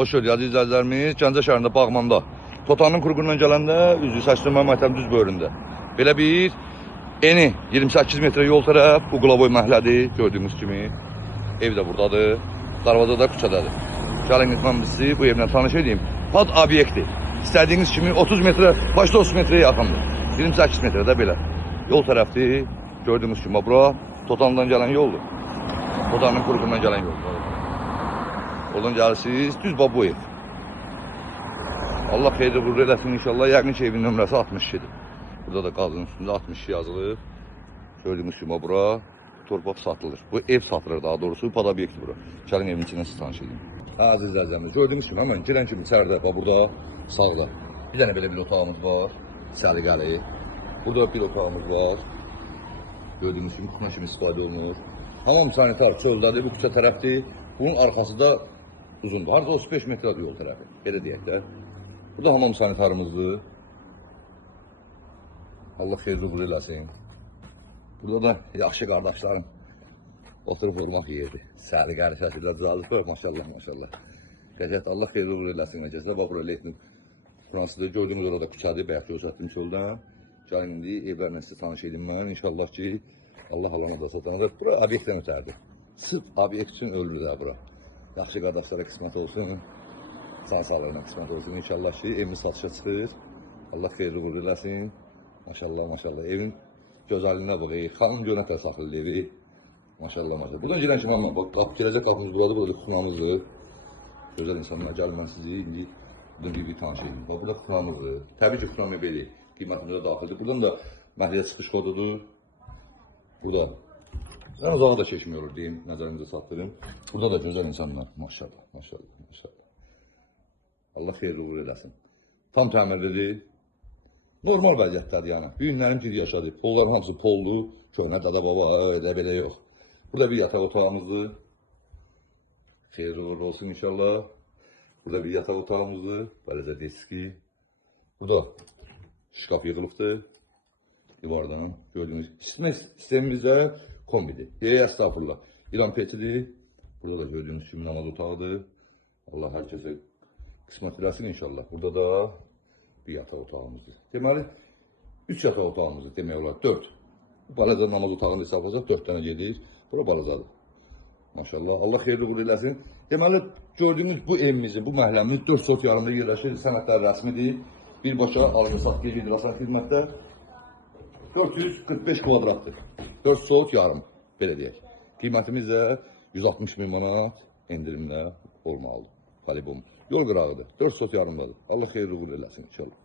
Hoş gördük aziz izləyicilərimiz. Gəncə şəhərində Bağmanda Totanın qurğundan gələndə üzü saçdırma məktəbi düz bölündə. Belə bir eni 28 metre yol tərəf Uqlavoy məhəllədir. Gördüyünüz kimi ev də buradadır. Darvaza da küçədədir. Gəlin mən sizi bu evlə tanış edeyim. Pad obyekti. İstədiyiniz kimi 30 metre, başda 30 metreye yaxındır. 28 metrede belə. Yol tərəfdir. Gördüyünüz kimi bura Totandan gələn yoldur. Totanın qurğundan gələn yoldur. Oradan gəlirsiniz, düz bu ev. Allah xeyirli qurur eləsin inşallah. Yəqin ki, evin nömrəsi 62'dir. Burada da qazının üstündə 62 yazılır. Gördüyünüz kimi bura torpaq satılır. Bu ev satılır daha doğrusu. Pad obyekti bura. Gəlin evin içindən siz tanış edin. Əziz izləyicilərimiz, gördüyünüz kimi hemen girən kimi içəridə, burada sağda. Bir dənə belə bir otağımız var. Səliqəli. Burada bir otağımız var. Gördüyünüz kimi kuxna kimi istifadə olunur. Hamam sanitar çöldədir, bu küçə tərəfdir. Bunun arkası da uzundur. Harada 35 metrədir yol tərəfi. Belə deyək də. Bu da hamam sanitarımızdır. Allah xeyirli qul eləsin. Burada da yaxşı qardaşlarım oturub olmaq yeridir. Səliqəli şəkildə düzaldıq. Maşallah, maşallah. Qəzət Allah xeyirli qul eləsin. Necəsə bax bura Leytnin Fransızda gördüyünüz orada küçədir. Bəyək göstərdim çöldən. Gəlin indi evlərlə sizə tanış edin mən. İnşallah ki Allah alana da satanacaq. Bura obyektdən ötərdir. Sırf obyekt üçün öldürürlər bura. Yaxşı qardaşlara qismət olsun. Can sağlığına qismət olsun. İnşallah ki evimiz satışa çıxır. Allah xeyirli qul eləsin. Maşallah, maşallah. Evin gözəlliyinə bax. Xanım Gönətlə saxlayır evi. Maşallah, maşallah. Buradan girən kimi amma bax, gələcək qapımız buradır. Burada kuxnamızdır. Gözəl insanlar gəlmən sizi indi buradan bir tanış edin. Bax, burada kuxnamızdır. Təbii ki, kuxna mebeli qiymətimizə daxildir. Buradan da məhəlləyə çıxış kodudur. Burada ben uzağa da çeşmiyor diyeyim, nəzərimizə satdırım. Burada da gözəl insanlar, maşallah, maşallah, maşallah. Allah xeyirli uğur eləsin. Tam təmirlidir. Normal vəziyyətdədir yəni. Büyünlərin bir yaşadı. Polların hamısı poldu. Köhnə dada baba, elə belə yox. Burada bir yataq otağımızdır. Xeyirli uğur olsun inşallah. Burada bir yataq otağımızdır. Beləcə deski. Burada şkaf yığılıbdır. Divardan gördüğünüz sistemimizdə kombidir. Estağfurullah. İran petidir. Burada da gördüğünüz kimi namaz otağıdır. Allah herkese kısmet eləsin inşallah. Burada da bir yataq otağımızdır. Deməli, 3 yataq otağımızdır demək olar. 4. Bu balaca namaz otağını hesablayacaq. 4 tane gedir. Bura balacadır. Maşallah. Allah xeyirli qul eləsin. Deməli, gördüğünüz bu evimizin, bu məhəlləmiz 4 sot yarımda yerləşir. Sənədlər rəsmidir. Birbaşa alın-satqıya gedir asan xidmətdə. 445 kvadratdır. 4 soğuk yarım, belə deyək. Qiymətimiz də 160 bin manat endirimlə olmalıdır. Talibum. Yol qırağıdır. 4 soğuk yarımdadır. Allah xeyirli uğur eləsin inşallah.